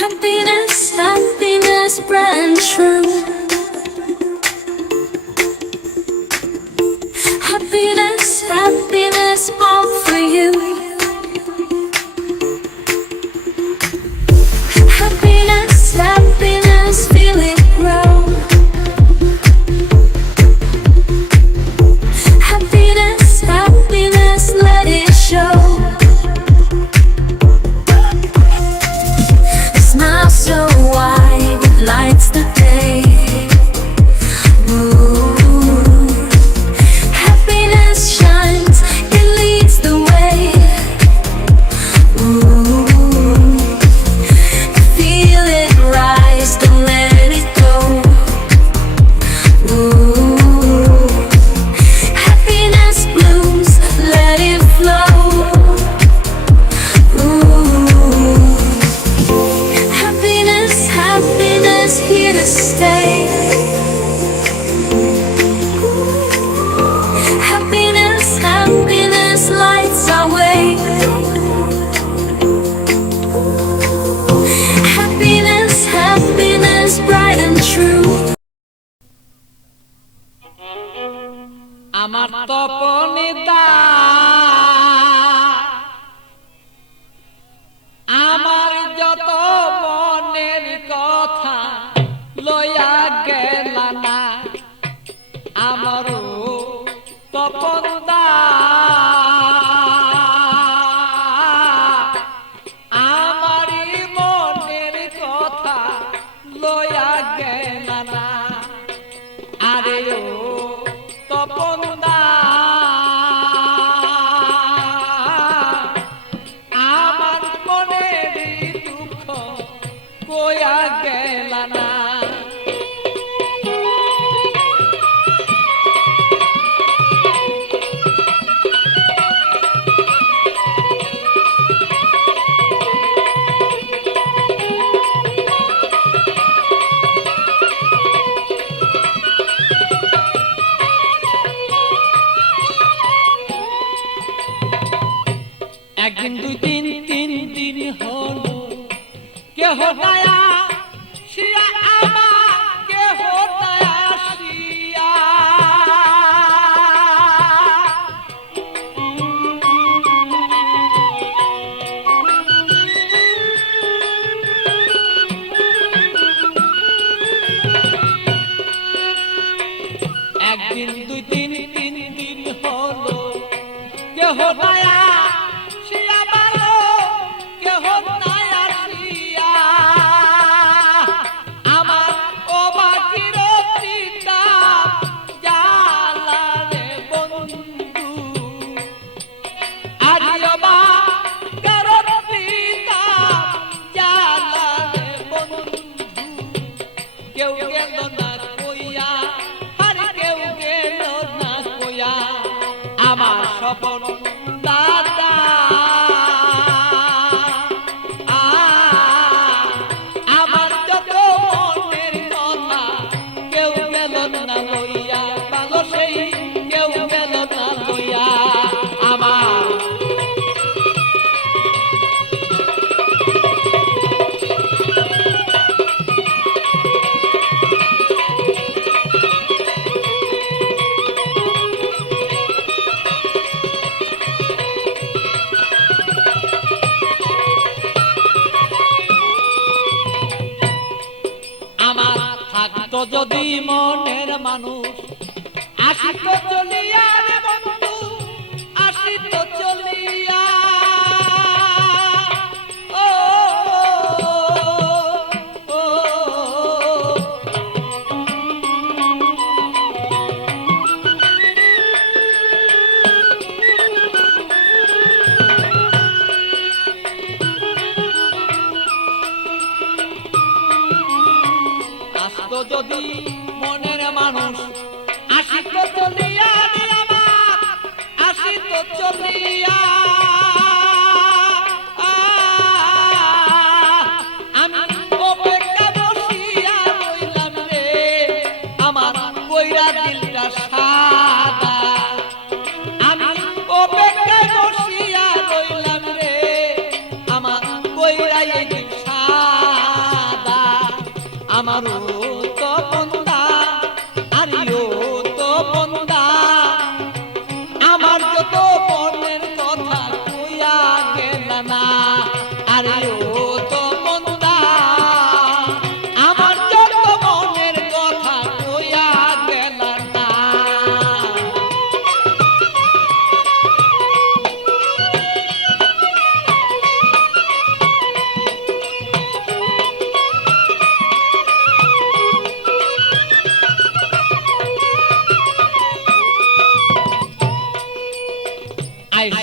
Happiness, happiness, bright and true. Happiness, happiness, all for you. Happiness, happiness, feel it grow. Happiness, happiness, let it show. A smile so wide, it lights the day. Ooh. Happiness shines, it leads the way. Ooh. Feel it rise, don't let it go. Ooh. Happiness blooms, let it flow. Ooh. Happiness, happiness, here to stay. Happiness, happiness, lights our way. Happiness, happiness, bright and true. আমার তপনিতা আমার যত মনের কথা লইয়া গেলা না আমারও তপনদা আমারই মনের কথা লইয়া গেলা না আরে ও তপনদা আমার মনের দুঃখ কইয়া গেলা না একদিন দুই দিন তিন দিন হলো কেহ দয়া শিয়া আমার কেহ দয়া শিয়া একদিন দুই দিন তিন দিন হলো কেহ দয়া আমার স্বপন দাদা আমার যত মনের কথা কেউ গেল না লইয়া ভালো সেই কেউ গেল না লইয়া আমার থাকতো যদি মনের মানুষ আসিত চলিয়া রে বন্ধু আসিত চলিয়া ও ও আসতো যদি মনের মানুষ আসিত চলিয়া রে আমার আসিত চলিয়া আমি অপেক্ষা বসিয়া রইলাম রে আমার কইরা দিলটা সাদা আমি অপেক্ষায় বসিয়া রইলাম রে আমার কইরা এই দিল সাদা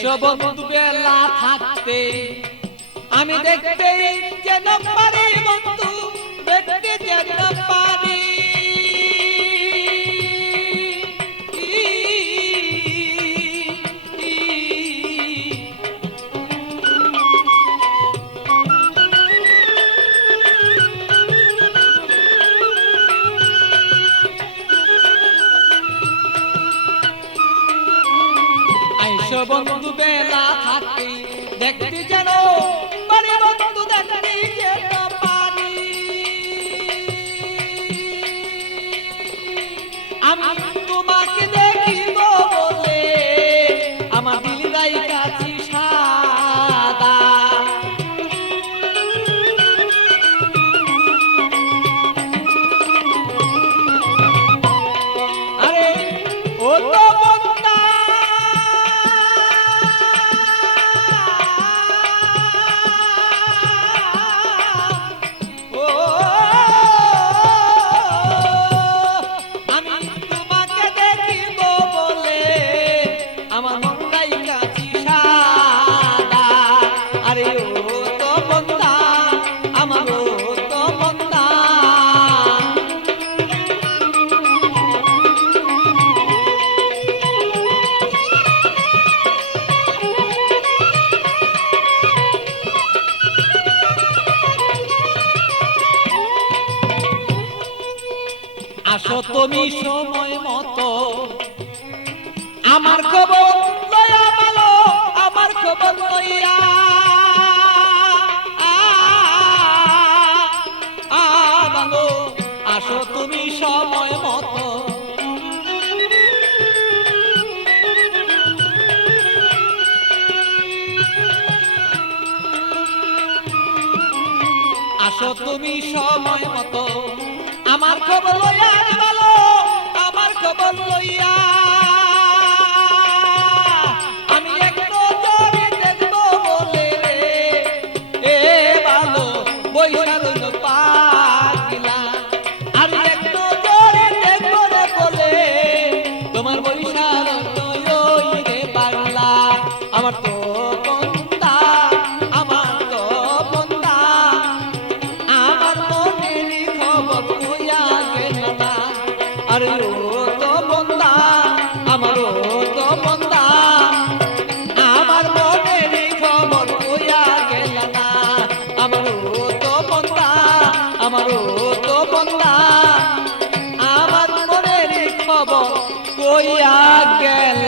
আইসো বন্ধু বেলা থাকতে আমি দেখতে যেন পারি বন্ধু দেখতে যেন পারি আইসো বন্ধু বেলা থাকতে দেখতে যেন পারি বন্ধু দেখতে যেন পারি আমি তোমাকে দেখিব বলে আমার দিল রাইখাছি সাদা আরে ও তো বন্ধা আমি তোমাকে দেখিব বলে আমার মনটাই কাছি সাদা আরে ও তো বন্ধা আমার ও তো বন্ধা আসো তুমি সময় মতো আমার খবর লইয়া বলো আমার খবর লইয়া বলো আসো তুমি সময় মতো আসো তুমি সময় মতো আমার খবর লইয়া বলো আমার খবর লইয়া আমি এক নজরে দেখব বলে এ ভালো বৈশা রইল পাগলা আমি এক নজরে দেখব রে বলে তোমার বৈশা রইল রে পাগলা আমার তো বন্ধা আমার তো বন্ধা আমার মনের খবর কইয়া গেল না আরে ও তো বন্ধা আমার ও তো বন্ধা আমার মনের খবর কইয়া গেল না আমার ও তো বন্ধা আমার ও তো বন্ধা আমার মনের খবর কইয়া গেল